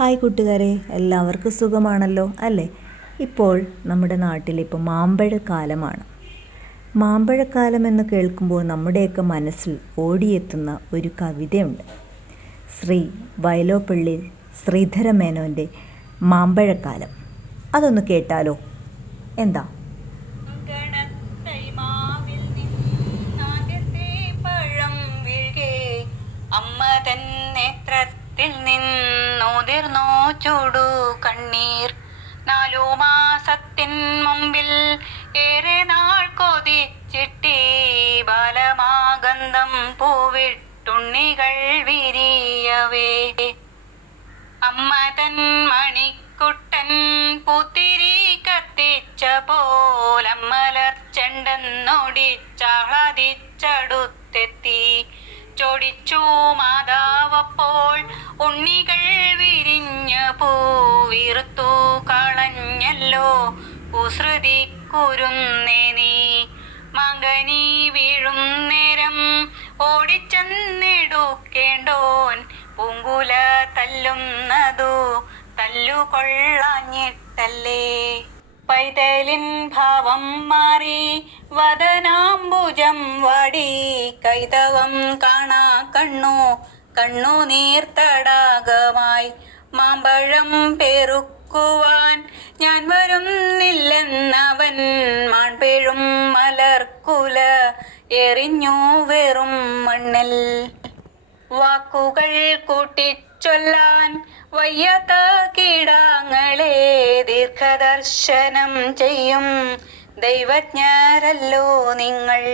Hi കൂട്ടുകാരെ, എല്ലാവർക്കും സുഖമാണല്ലോ അല്ലേ? ഇപ്പോൾ നമ്മുടെ നാട്ടിലിപ്പോൾ മാമ്പഴക്കാലമാണ്. മാമ്പഴക്കാലം എന്ന് കേൾക്കുമ്പോൾ നമ്മുടെയൊക്കെ മനസ്സിൽ ഓടിയെത്തുന്ന ഒരു കവിതയുണ്ട്. ശ്രീ വയലോപ്പള്ളി ശ്രീധരമേനോൻ്റെ മാമ്പഴക്കാലം. അതൊന്ന് കേട്ടാലോ? എന്താ? അമ്മ തൻ നേത്രത്തിൽ നിന്നുതിർന്നോ ചൂടു കണ്ണീർ. 4 മാസത്തിൻ മുമ്പിൽ ഏറെ നാൾ കൊതിച്ചിട്ടി ബാലമാഗന്ധം പൂവിട്ടുണ്ണികൾ വിരിയവേ. അമ്മ തൻ മണിക്കുട്ടൻ പൂത്തിരി കത്തിച്ച പോലമ്മലർ ചെണ്ടെന്നോടിച്ചാഹ്ലാദിച്ചടുത്തെത്തി. ചോടിച്ചു മാതാവപ്പോൾ ഉണ്ണികൾ വിരിഞ്ഞ പൂവിറുത്തു കളഞ്ഞല്ലോ കുസൃതി കുരുന്നേ നീ. മകനി വീഴും നേരം ഓടിച്ചെന്നിടുക്കേണ്ടോൻ പൂങ്കുല തല്ലുന്നതു തല്ലുകൊള്ളാഞ്ഞിട്ടല്ലേ. പൈതലിൻ ഭാവം മാറി വദനാംബുജം വാടി കൈതവം കാണാ കണ്ണു നീർത്തടാകമായി. മാമ്പഴം പെറുക്കുവാൻ ഞാൻ വരുന്നില്ലെന്നവൻ മാൺപെഴും മലർക്കുല എറിഞ്ഞു വെറും മണ്ണിൽ. വാക്കുകൾ കൂട്ടിച്ചൊല്ലാൻ വയ്യാത്ത കീടാങ്ങളെ ദീർഘദർശനം ചെയ്യും ദൈവജ്ഞരല്ലോ നിങ്ങൾ.